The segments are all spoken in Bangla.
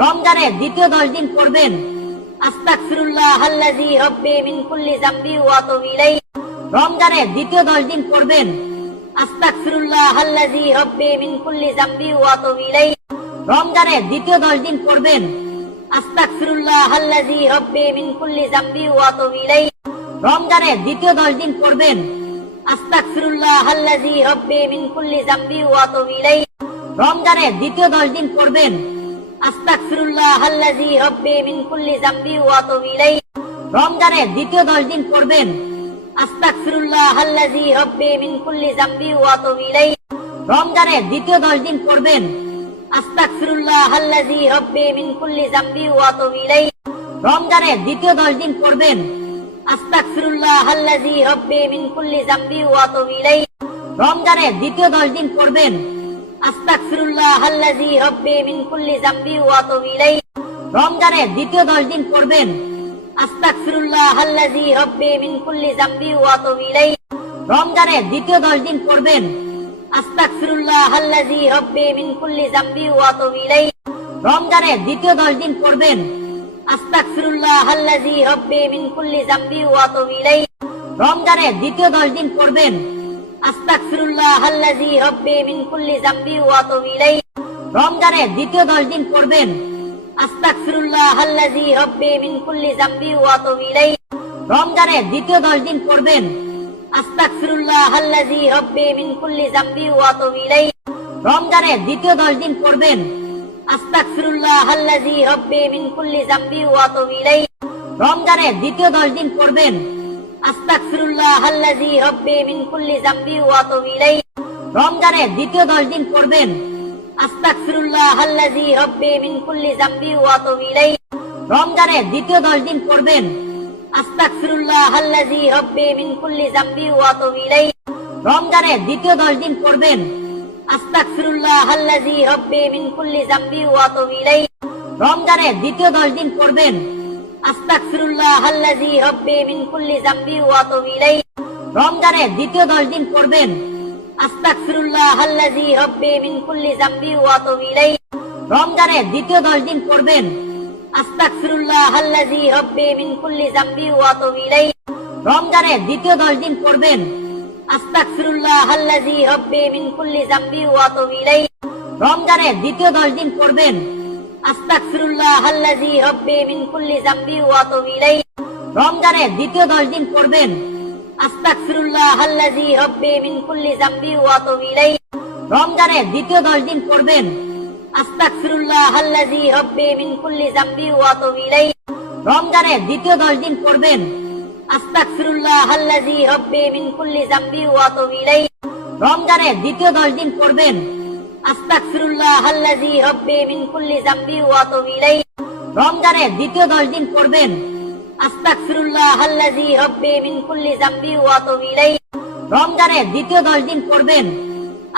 রমজানের দ্বিতীয় 10 দিন পড়বেন আস্তাগফিরুল্লাহাল্লাযী রাব্বি মিন কুল্লি যামবি ওয়া আতুবু ইলাইহি। রমজানের দ্বিতীয় 10 দিন পড়বেন আস্তাগফিরুল্লাহাল্লাযী রাব্বি মিন কুল্লি যামবি ওয়া আতুবু ইলাইহি। রমজানের দ্বিতীয় 10 দিন পড়বেন আস্তাগফিরুল্লাহাল্লাযী রাব্বি মিন কুল্লি যামবি ওয়া আতুবু ইলাইহি। রমজানের দ্বিতীয় 10 দিন পড়বেন আস্তাগফিরুল্লাহাল্লাযী রাব্বি মিন কুল্লি যামবি ওয়া আতুবু ইলাইহি। রমজানের দ্বিতীয় 10 দিন পড়বেন আস্তাগফিরুল্লাহাল্লাযী রাব্বি মিন কুল্লি যামবি ওয়া আতুবু ইলাইহি। রমজানের দ্বিতীয় 10 দিন পড়বেন আস্তাগফিরুল্লাহাল্লাযী রাব্বি মিন কুল্লি যামবি ওয়া আতুবু ইলাইহি। রমজানের দ্বিতীয় 10 দিন পড়বেন আস্তাগফিরুল্লাহাল্লাযী রাব্বি মিন কুল্লি যামবি ওয়া আতুবু ইলাইহি। রমজানের দ্বিতীয় 10 দিন পড়বেন আস্তাগফিরুল্লাহাল্লাযী রাব্বি মিন কুল্লি যামবি ওয়া আতুবু ইলাইহি। রমজানের দ্বিতীয় 10 দিন পড়বেন আস্তাগফিরুল্লাহাল্লাযী রাব্বি মিন কুল্লি যামবি ওয়া আতুবু ইলাইহি। রমজানের দ্বিতীয় 10 দিন পড়বেন আস্তাগফিরুল্লাহাল্লাযী রাব্বি মিন কুল্লি যামবি ওয়া আতুবু ইলাইহি। রমজানের দ্বিতীয় 10 দিন পড়বেন আস্তাগফিরুল্লাহাল্লাযী রাব্বি মিন কুল্লি যামবি ওয়া আতুবু ইলাইহি। রমজানের দ্বিতীয় 10 দিন পড়বেন আস্তাগফিরুল্লাহাল্লাযী রাব্বি মিন কুল্লি যামবি ওয়া আতুবু ইলাইহি। রমজানের দ্বিতীয় 10 দিন পড়বেন আস্তাগফিরুল্লাহাল্লাযী রাব্বি মিন কুল্লি যামবি ওয়া আতুবু ইলাইহি। রমজানের দ্বিতীয় 10 দিন পড়বেন আস্তাগফিরুল্লাহাল্লাযী রাব্বি মিন কুল্লি যামবি ওয়া আতুবু ইলাইহি। রমজানের দ্বিতীয় 10 দিন পড়বেন আস্তাগফিরুল্লাহাল্লাযী রাব্বি মিন কুল্লি যামবি ওয়া আতুবু ইলাইহি। রমজানের দ্বিতীয় 10 দিন পড়বেন আস্তাগফিরুল্লাহাল্লাযী রাব্বি মিন কুল্লি যামবি ওয়া আতুবু ইলাইহি। রমজানের দ্বিতীয় 10 দিন পড়বেন আস্তাগফিরুল্লাহাল্লাযী রাব্বি মিন কুল্লি যামবি ওয়া আতুবু ইলাইহি। রমজানের দ্বিতীয় 10 দিন পড়বেন আস্তাগফিরুল্লাহাল্লাযী রাব্বি মিন কুল্লি যামবি ওয়া আতুবু ইলাইহি। রমজানের দ্বিতীয় 10 দিন পড়বেন আস্তাগফিরুল্লাহাল্লাযী রাব্বি মিন কুল্লি যামবি ওয়া আতুবু ইলাইহি। রমজানের দ্বিতীয় 10 দিন পড়বেন আস্তাগফিরুল্লাহাল্লাযী রাব্বি মিন কুল্লি যামবি ওয়া আতুবু ইলাইহি। রমজানের দ্বিতীয় 10 দিন পড়বেন আস্তাগফিরুল্লাহাল্লাযী রাব্বি মিন কুল্লি যামবি ওয়া আতুবু ইলাইহি। রমজানের দ্বিতীয় 10 দিন পড়বেন আস্তাগফিরুল্লাহাল্লাযী রাব্বি মিন কুল্লি যামবি ওয়া আতুবু ইলাইহি। রমজানের দ্বিতীয় 10 দিন পড়বেন আস্তাগফিরুল্লাহাল্লাযী রাব্বি মিন কুল্লি যামবি ওয়া আতুবু ইলাইহি। রমজানের দ্বিতীয় 10 দিন পড়বেন আস্তাগফিরুল্লাহাল্লাযী রাব্বি মিন কুল্লি যামবি ওয়া আতুবু ইলাইহি। রমজানের দ্বিতীয় 10 দিন পড়বেন আস্তাগফিরুল্লাহাল্লাযী রাব্বি মিন কুল্লি যামবি ওয়া আতুবু ইলাইহি। রমজানের দ্বিতীয় 10 দিন পড়বেন আস্তাগফিরুল্লাহাল্লাযী রাব্বি মিন কুল্লি যামবি ওয়া আতুবু ইলাইহি। রমজানের দ্বিতীয় 10 দিন পড়বেন আস্তাগফিরুল্লাহাল্লাযী রাব্বি মিন কুল্লি যামবি ওয়া আতুবু ইলাইহি। রমজানের দ্বিতীয় 10 দিন পড়বেন আস্তাগফিরুল্লাহাল্লাযী রাব্বি মিন কুল্লি যামবি ওয়া আতুবু ইলাইহি। রমজানের দ্বিতীয় 10 দিন পড়বেন আস্তাগফিরুল্লাহাল্লাযী রাব্বি মিন কুল্লি যামবি ওয়া আতুবু ইলাইহি। রমজানের দ্বিতীয় 10 দিন পড়বেন আস্তাগফিরুল্লাহাল্লাযী রাব্বি মিন কুল্লি যামবি ওয়া আতুবু ইলাইহি। রমজানের দ্বিতীয় 10 দিন পড়বেন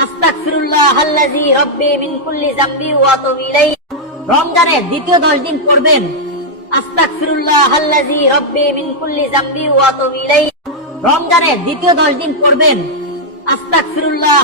আস্তাগফিরুল্লাহাল্লাযী রাব্বি মিন কুল্লি যামবি ওয়া আতুবু ইলাইহি। রমজানের দ্বিতীয় 10 দিন পড়বেন আস্তাগফিরুল্লাহাল্লাযী রাব্বি মিন কুল্লি যামবি ওয়া আতুবু ইলাইহি। রমজানের দ্বিতীয় 10 দিন পড়বেন আস্তাগফিরুল্লাহ